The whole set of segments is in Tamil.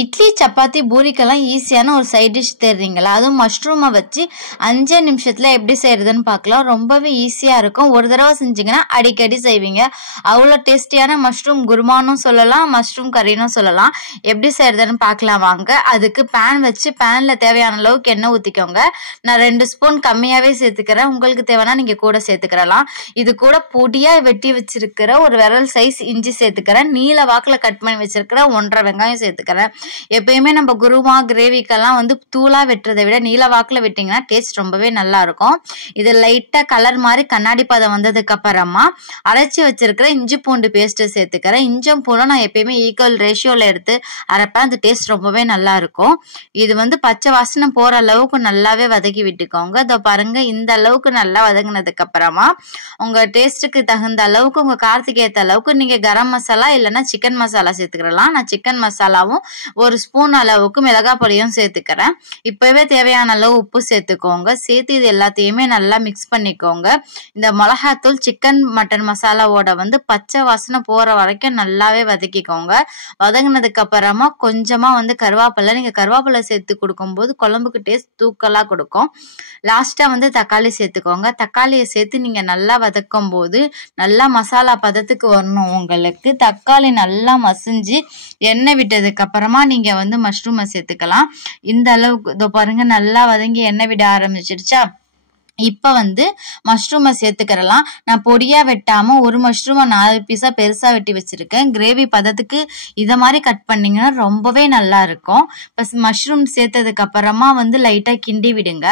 இட்லி சப்பாத்தி பூரிக்கெல்லாம் ஈஸியான ஒரு சைட் டிஷ் தேடுறீங்களா? அதுவும் மஷ்ரூமை வச்சு 5 நிமிஷத்துல எப்படி செய்யறதுன்னு பார்க்கலாம். ரொம்பவே ஈஸியா இருக்கும். ஒரு தடவை செஞ்சீங்கன்னா அடிக்கடி செய்வீங்க. அவ்வளோ டேஸ்டியான மஷ்ரூம் குருமானும் சொல்லலாம், மஷ்ரூம் கறினும் சொல்லலாம். எப்படி செய்யறதுன்னு பார்க்கலாம் வாங்க. அதுக்கு பேன் வச்சு பேன்ல தேவையான அளவுக்கு எண்ணெய் ஊற்றிக்கோங்க. நான் 2 ஸ்பூன் கம்மியாவே சேர்த்துக்கிறேன். உங்களுக்கு தேவைன்னா நீங்க கூட சேர்த்துக்கிறலாம். இது கூட பொடியா வெட்டி வச்சிருக்கிற ஒரு விரல் சைஸ் இஞ்சி சேர்த்துக்கிறேன். நீல வாக்குல கட் பண்ணி வச்சிருக்கிற 1.5 வெங்காயம் சேர்த்துக்கிறேன். எப்பயுமே நம்ம குருமா கிரேவிக்கெல்லாம் தூளா வெட்டுறதை விட நீல வாக்குல வெட்டிங்கன்னா டேஸ்ட் ரொம்பவே நல்லா இருக்கும். இது லைட்டா கலர் மாதிரி கண்ணாடி பதம் வந்ததுக்கு அப்புறமா அரைச்சி வச்சிருக்கிற இஞ்சி பூண்டு பேஸ்ட் சேர்த்துக்கிறேன். இஞ்சும் பூண்டும் நான் எப்பயுமே ஈக்குவல் ரேஷியோல எடுத்து அரைப்பேன். அந்த டேஸ்ட் ரொம்பவே நல்லா இருக்கும். இது பச்சை வாசனை போற அளவுக்கு நல்லாவே வதக்கி விட்டுக்கோங்க. இதோ பாருங்க, இந்த அளவுக்கு நல்லா வதங்கினதுக்கு அப்புறமா உங்க டேஸ்ட்டுக்கு தகுந்த அளவுக்கு, உங்க காரத்துக்கு ஏற்ற அளவுக்கு நீங்க கரம் மசாலா இல்லைன்னா சிக்கன் மசாலா சேர்த்துக்கலாம். நான் சிக்கன் மசாலாவும் 1 ஸ்பூன் அளவுக்கு மிளகாய் பொடியும் சேர்த்துக்கிறேன். இப்பவே தேவையான அளவு உப்பு சேர்த்துக்கோங்க. சேர்த்து இது எல்லாத்தையுமே நல்லா மிக்ஸ் பண்ணிக்கோங்க. இந்த மிளகாத்தூள் சிக்கன் மட்டன் மசாலாவோட பச்சை வாசனை போற வரைக்கும் நல்லாவே வதக்கிக்கோங்க. வதங்கினதுக்கு அப்புறமா கொஞ்சமா கருவேப்பிலை, நீங்க கருவேப்பிலை சேர்த்து கொடுக்கும்போது குழம்புக்கு டேஸ்ட் தூக்கலா கொடுக்கும். லாஸ்டா தக்காளி சேர்த்துக்கோங்க. தக்காளியை சேர்த்து நீங்க நல்லா வதக்கும் போது நல்லா மசாலா பதத்துக்கு வரணும். உங்களுக்கு தக்காளி நல்லா மசிஞ்சு எண்ணெய் விட்டதுக்கு அப்புறமா நீங்க மஷ்ரூமை சேர்த்துக்கலாம். இந்த அளவுக்கு இதோ பாருங்க, நல்லா வதங்கி எண்ணெய் விட ஆரம்பிச்சிடுச்சா? இப்ப மஷ்ரூமை சேர்த்துக்கிறலாம். நான் பொடியா வெட்டாம ஒரு மஷ்ரூமை 4 பீஸா பெருசா வெட்டி வச்சிருக்கேன். கிரேவி பதத்துக்கு இத மாதிரி கட் பண்ணீங்கன்னா ரொம்பவே நல்லா இருக்கும். மஷ்ரூம் சேர்த்ததுக்கு அப்புறமா லைட்டா கிண்டி விடுங்க.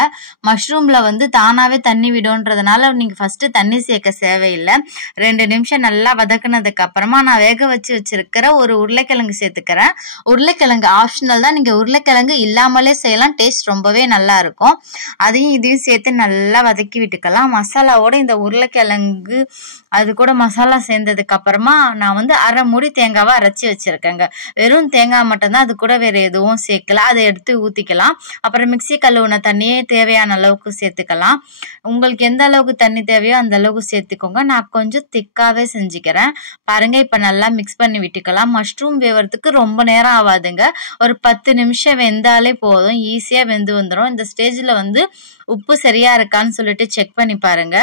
மஷ்ரூம்ல தானாவே தண்ணி விடும்ன்றதுனால நீங்க ஃபர்ஸ்ட் தண்ணி சேர்க்க தேவையில்லை. 2 நிமிஷம் நல்லா வதக்குனதுக்கு அப்புறமா நான் வேக வச்சிருக்கிற ஒரு உருளைக்கிழங்கு சேர்த்துக்கிறேன். உருளைக்கிழங்கு ஆப்ஷனல் தான். நீங்க உருளைக்கிழங்கு இல்லாமலே செய்யலாம். டேஸ்ட் ரொம்பவே நல்லா இருக்கும். அதையும் இதையும் சேர்த்து நல்லா வதக்கி விட்டுக்கலாம். மசாலாவோட இந்த உருளைக்கிழங்கு அது கூட மசாலா சேர்ந்ததுக்கு அப்புறமா நான் 1/2 மூடி தேங்காவை அரைச்சி வச்சிருக்கேங்க. வெறும் தேங்காய் மட்டும்தான், அது கூட வேற எதுவும் சேர்க்கல. அதை எடுத்து ஊத்திக்கலாம். அப்புறம் மிக்சி கழுவுன தண்ணியே தேவையான அளவுக்கு சேர்த்துக்கலாம். உங்களுக்கு எந்த அளவுக்கு தண்ணி தேவையோ அந்த அளவுக்கு சேர்த்துக்கோங்க. நான் கொஞ்சம் திக்காவே செஞ்சுக்கிறேன். பாருங்க, இப்ப நல்லா மிக்ஸ் பண்ணி விட்டுக்கலாம். மஷ்ரூம் வேவறதுக்கு ரொம்ப நேரம் ஆகாதுங்க. ஒரு 10 நிமிஷம் வெந்தாலே போதும். ஈஸியா வெந்து வந்துடும். இந்த ஸ்டேஜ்ல உப்பு சரியா இருக்கான்னு சொல்லிட்டு செக் பண்ணி பாருங்க.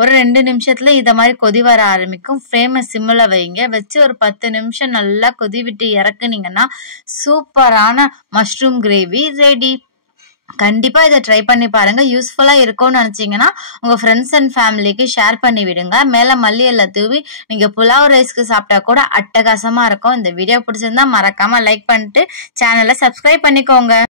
ஒரு 2 நிமிஷத்துல இத மாதிரி கொதி வர ஆரம்பிக்கும். ஃப்ளேமை சிம்ல வைங்க. வச்சு ஒரு 10 நிமிஷம் நல்லா கொதி விட்டு இறக்குனீங்கன்னா சூப்பரான மஷ்ரூம் கிரேவி ரெடி. கண்டிப்பா இதை ட்ரை பண்ணி பாருங்க. யூஸ்ஃபுல்லா இருக்கும்னு நினைச்சீங்கன்னா உங்க ஃப்ரெண்ட்ஸ் அண்ட் ஃபேமிலிக்கு ஷேர் பண்ணி விடுங்க. மேல மல்லி எல்லாம் தூவி நீங்க புலாவ் ரைஸ்க்கு சாப்பிட்டா கூட அட்டகாசமா இருக்கும். இந்த வீடியோ பிடிச்சிருந்தா மறக்காம லைக் பண்ணிட்டு சேனலை சப்ஸ்கிரைப் பண்ணிக்கோங்க.